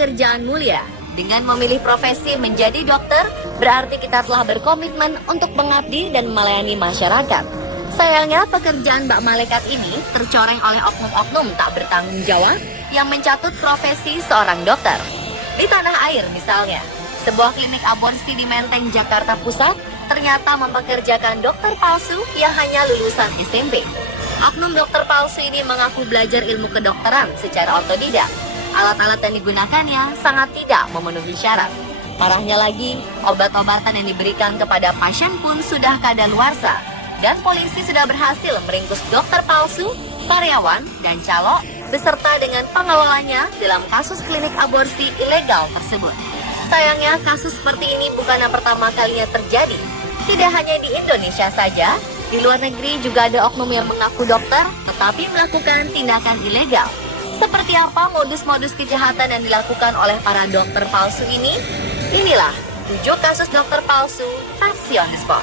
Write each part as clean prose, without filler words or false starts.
pekerjaan mulia. Dengan memilih profesi menjadi dokter, berarti kita telah berkomitmen untuk mengabdi dan melayani masyarakat. Sayangnya, pekerjaan Mbak Malaikat ini tercoreng oleh oknum-oknum tak bertanggung jawab yang mencatut profesi seorang dokter. Di tanah air misalnya, sebuah klinik aborsi di Menteng, Jakarta Pusat ternyata mempekerjakan dokter palsu yang hanya lulusan SMP. Oknum dokter palsu ini mengaku belajar ilmu kedokteran secara otodidak. Alat-alat yang digunakannya sangat tidak memenuhi syarat. Parahnya lagi, obat-obatan yang diberikan kepada pasien pun sudah kadaluarsa. Dan polisi sudah berhasil meringkus dokter palsu, karyawan, dan calo beserta dengan pengelolanya dalam kasus klinik aborsi ilegal tersebut. Sayangnya kasus seperti ini bukan yang pertama kalinya terjadi. Tidak hanya di Indonesia saja, di luar negeri juga ada oknum yang mengaku dokter tetapi melakukan tindakan ilegal. Seperti apa modus-modus kejahatan yang dilakukan oleh para dokter palsu ini? Inilah 7 kasus dokter palsu versi on the spot.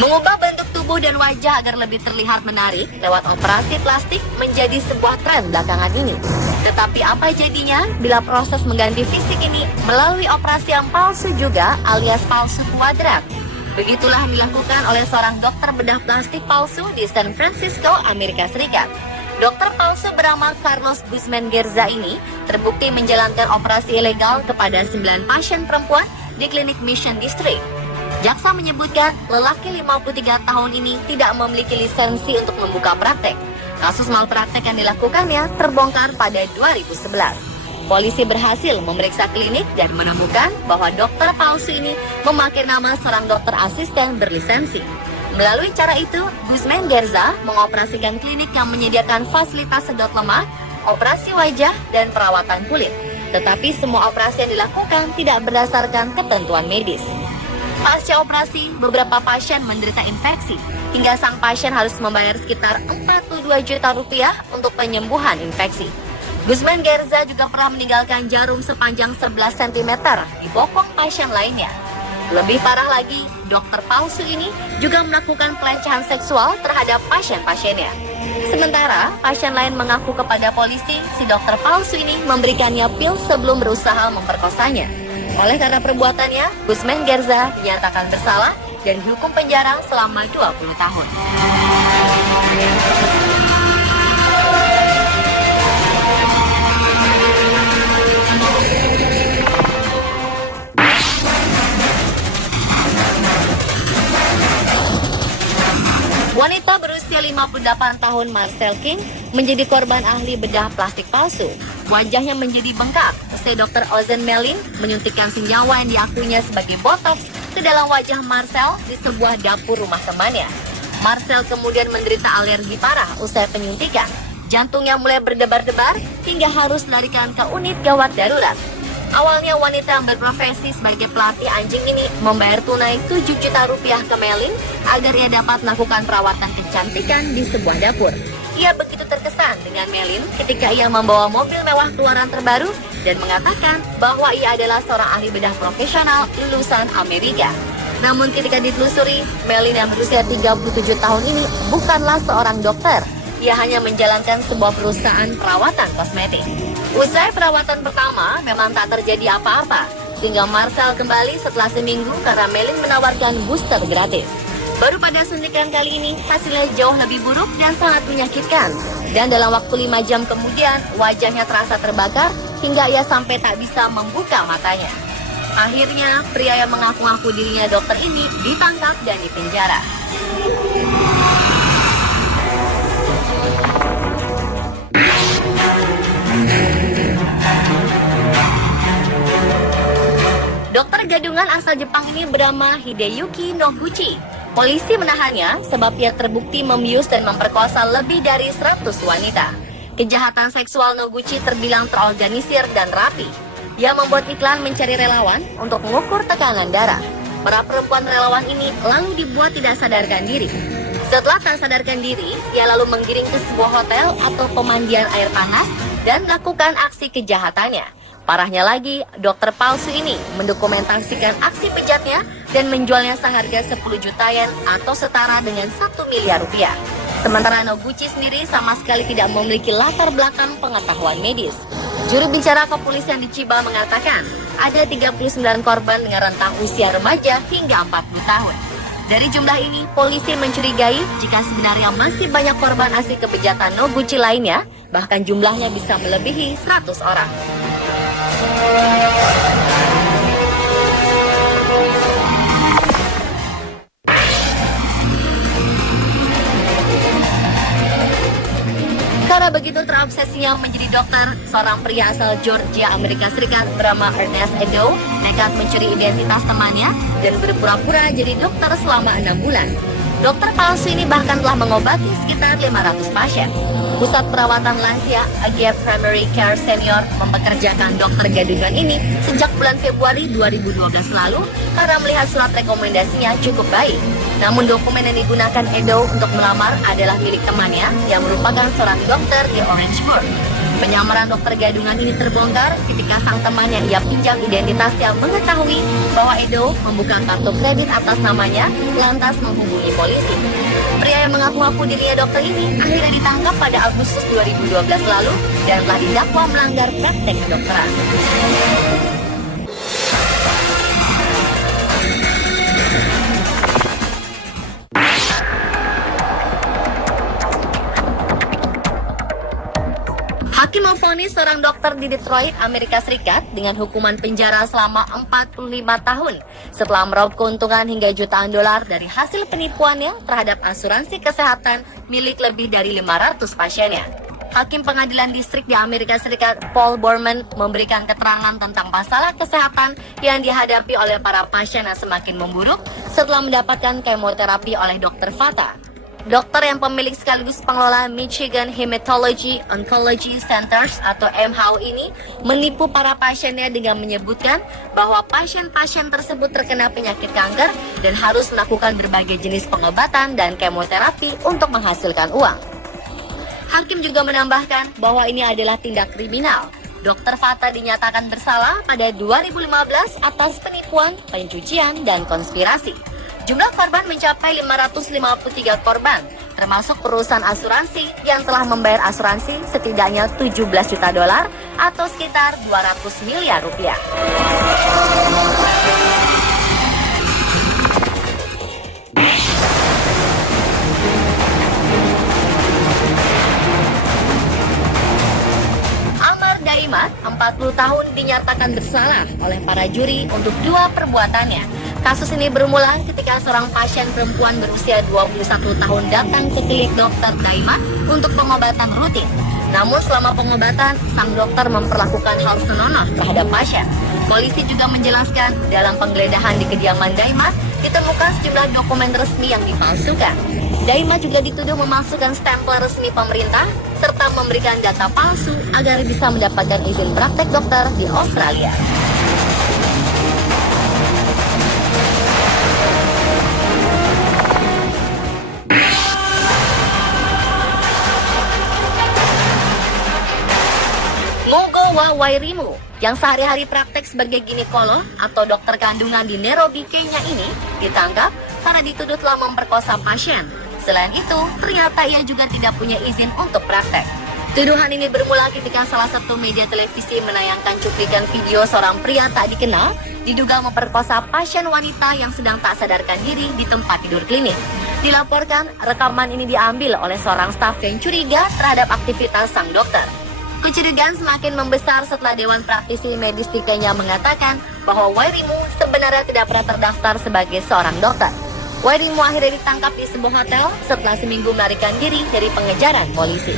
Mengubah bentuk tubuh dan wajah agar lebih terlihat menarik lewat operasi plastik menjadi sebuah tren belakangan ini. Tetapi apa jadinya bila proses mengganti fisik ini melalui operasi yang palsu juga alias palsu kuadrat? Begitulah yang dilakukan oleh seorang dokter bedah plastik palsu di San Francisco, Amerika Serikat. Dokter palsu bernama Carlos Guzman Gerza ini terbukti menjalankan operasi ilegal kepada 9 pasien perempuan di klinik Mission District. Jaksa menyebutkan lelaki 53 tahun ini tidak memiliki lisensi untuk membuka praktek. Kasus malpraktek yang dilakukannya terbongkar pada 2011. Polisi berhasil memeriksa klinik dan menemukan bahwa dokter palsu ini memakai nama seorang dokter asisten berlisensi. Melalui cara itu, Guzman Gerza mengoperasikan klinik yang menyediakan fasilitas sedot lemak, operasi wajah, dan perawatan kulit. Tetapi semua operasi yang dilakukan tidak berdasarkan ketentuan medis. Pasca operasi, beberapa pasien menderita infeksi, hingga sang pasien harus membayar sekitar 42 juta rupiah untuk penyembuhan infeksi. Guzman Gerza juga pernah meninggalkan jarum sepanjang 11 cm di bokong pasien lainnya. Lebih parah lagi, dokter palsu ini juga melakukan pelecehan seksual terhadap pasien-pasiennya. Sementara, pasien lain mengaku kepada polisi si dokter palsu ini memberikannya pil sebelum berusaha memperkosanya. Oleh karena perbuatannya, Guzman Gerza dinyatakan bersalah dan dihukum penjara selama 20 tahun. Wanita berusia 58 tahun Marcel King menjadi korban ahli bedah plastik palsu. Wajahnya menjadi bengkak usai Dr. Ozen Melin menyuntikkan senyawa yang diakuinya sebagai botox ke dalam wajah Marcel di sebuah dapur rumah temannya. Marcel kemudian menderita alergi parah usai penyuntikan. Jantungnya mulai berdebar-debar hingga harus dilarikan ke unit gawat darurat. Awalnya wanita yang berprofesi sebagai pelatih anjing ini membayar tunai 7 juta rupiah ke Melin agar ia dapat melakukan perawatan kecantikan di sebuah dapur. Ia begitu terkesan dengan Melin ketika ia membawa mobil mewah keluaran terbaru dan mengatakan bahwa ia adalah seorang ahli bedah profesional lulusan Amerika. Namun ketika ditelusuri, Melin yang berusia 37 tahun ini bukanlah seorang dokter. Ia hanya menjalankan sebuah perusahaan perawatan kosmetik. Usai perawatan pertama, memang tak terjadi apa-apa, sehingga Marcel kembali setelah seminggu karena Melin menawarkan booster gratis. Baru pada suntikan kali ini, hasilnya jauh lebih buruk dan sangat menyakitkan. Dan dalam waktu 5 jam kemudian, wajahnya terasa terbakar hingga ia sampai tak bisa membuka matanya. Akhirnya, pria yang mengaku-ngaku dirinya dokter ini ditangkap dan dipenjara. Dokter gadungan asal Jepang ini bernama Hideyuki Noguchi. Polisi menahannya sebab ia terbukti membius dan memperkosa lebih dari 100 wanita. Kejahatan seksual Noguchi terbilang terorganisir dan rapi. Ia membuat iklan mencari relawan untuk mengukur tekanan darah. Para perempuan relawan ini lalu dibuat tidak sadarkan diri. Setelah tak sadarkan diri, ia lalu menggiring ke sebuah hotel atau pemandian air panas dan melakukan aksi kejahatannya. Parahnya lagi, dokter palsu ini mendokumentasikan aksi bejatnya dan menjualnya seharga 10 juta yen atau setara dengan 1 miliar rupiah. Sementara Noguchi sendiri sama sekali tidak memiliki latar belakang pengetahuan medis. Juru bicara kepolisian di Chiba mengatakan, ada 39 korban dengan rentang usia remaja hingga 40 tahun. Dari jumlah ini, polisi mencurigai jika sebenarnya masih banyak korban aksi kebejatan Noguchi lainnya, bahkan jumlahnya bisa melebihi 100 orang. Karena begitu terobsesinya menjadi dokter, seorang pria asal Georgia, Amerika Serikat bernama Ernest Edo nekat mencuri identitas temannya dan berpura-pura jadi dokter selama 6 bulan. Dokter palsu ini bahkan telah mengobati sekitar 500 pasien. Pusat perawatan lansia AGF Primary Care Senior mempekerjakan dokter gadungan ini sejak bulan Februari 2012 lalu karena melihat surat rekomendasinya cukup baik. Namun dokumen yang digunakan Edo untuk melamar adalah milik temannya yang merupakan seorang dokter di Orangeburg. Penyamaran dokter gadungan ini terbongkar ketika sang teman yang ia pinjam identitasnya mengetahui bahwa Edo membuka kartu kredit atas namanya lantas menghubungi polisi. Pria yang mengaku-ngaku dirinya dokter ini akhirnya ditangkap pada Agustus 2012 lalu dan telah didakwa melanggar praktek kedokteran. Hakim memvonis seorang dokter di Detroit, Amerika Serikat dengan hukuman penjara selama 45 tahun setelah meraup keuntungan hingga jutaan dolar dari hasil penipuannya terhadap asuransi kesehatan milik lebih dari 500 pasiennya. Hakim pengadilan distrik di Amerika Serikat Paul Borman memberikan keterangan tentang masalah kesehatan yang dihadapi oleh para pasien yang semakin memburuk setelah mendapatkan kemoterapi oleh Dr. Fata. Dokter yang pemilik sekaligus pengelola Michigan Hematology Oncology Centers atau MHO ini menipu para pasiennya dengan menyebutkan bahwa pasien-pasien tersebut terkena penyakit kanker dan harus melakukan berbagai jenis pengobatan dan kemoterapi untuk menghasilkan uang. Hakim juga menambahkan bahwa ini adalah tindak kriminal. Dr. Fata dinyatakan bersalah pada 2015 atas penipuan, pencucian, dan konspirasi. Jumlah korban mencapai 553 korban, termasuk perusahaan asuransi yang telah membayar asuransi setidaknya 17 juta dolar atau sekitar 200 miliar rupiah. Amar Daimat, 40 tahun, dinyatakan bersalah oleh para juri untuk 2 perbuatannya. Kasus ini bermula ketika seorang pasien perempuan berusia 21 tahun datang ke klinik dokter Daimat untuk pengobatan rutin. Namun selama pengobatan, sang dokter memperlakukan hal senonoh terhadap pasien. Polisi juga menjelaskan dalam penggeledahan di kediaman Daimat ditemukan sejumlah dokumen resmi yang dipalsukan. Daimat juga dituduh memasukkan stempel resmi pemerintah serta memberikan data palsu agar bisa mendapatkan izin praktek dokter di Australia. Wairimu yang sehari-hari praktek sebagai ginekolog atau dokter kandungan di Nairobi, Kenya ini ditangkap karena dituduh telah memperkosa pasien. Selain itu, ternyata ia juga tidak punya izin untuk praktek. Tuduhan ini bermula ketika salah satu media televisi menayangkan cuplikan video seorang pria tak dikenal diduga memperkosa pasien wanita yang sedang tak sadarkan diri di tempat tidur klinik. Dilaporkan, rekaman ini diambil oleh seorang staf yang curiga terhadap aktivitas sang dokter. Kecurigaan semakin membesar setelah Dewan Praktisi Medis di Kenya mengatakan bahwa Wairimu sebenarnya tidak pernah terdaftar sebagai seorang dokter. Wairimu akhirnya ditangkap di sebuah hotel setelah seminggu melarikan diri dari pengejaran polisi.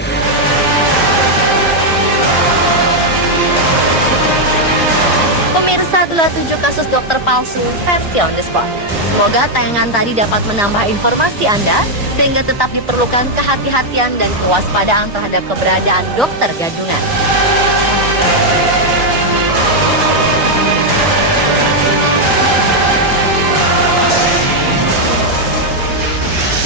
Pemirsa, itulah 7 kasus dokter palsu versi on the spot. Semoga tayangan tadi dapat menambah informasi Anda sehingga tetap diperlukan kehati-hatian dan kewaspadaan terhadap keberadaan dokter gadungan.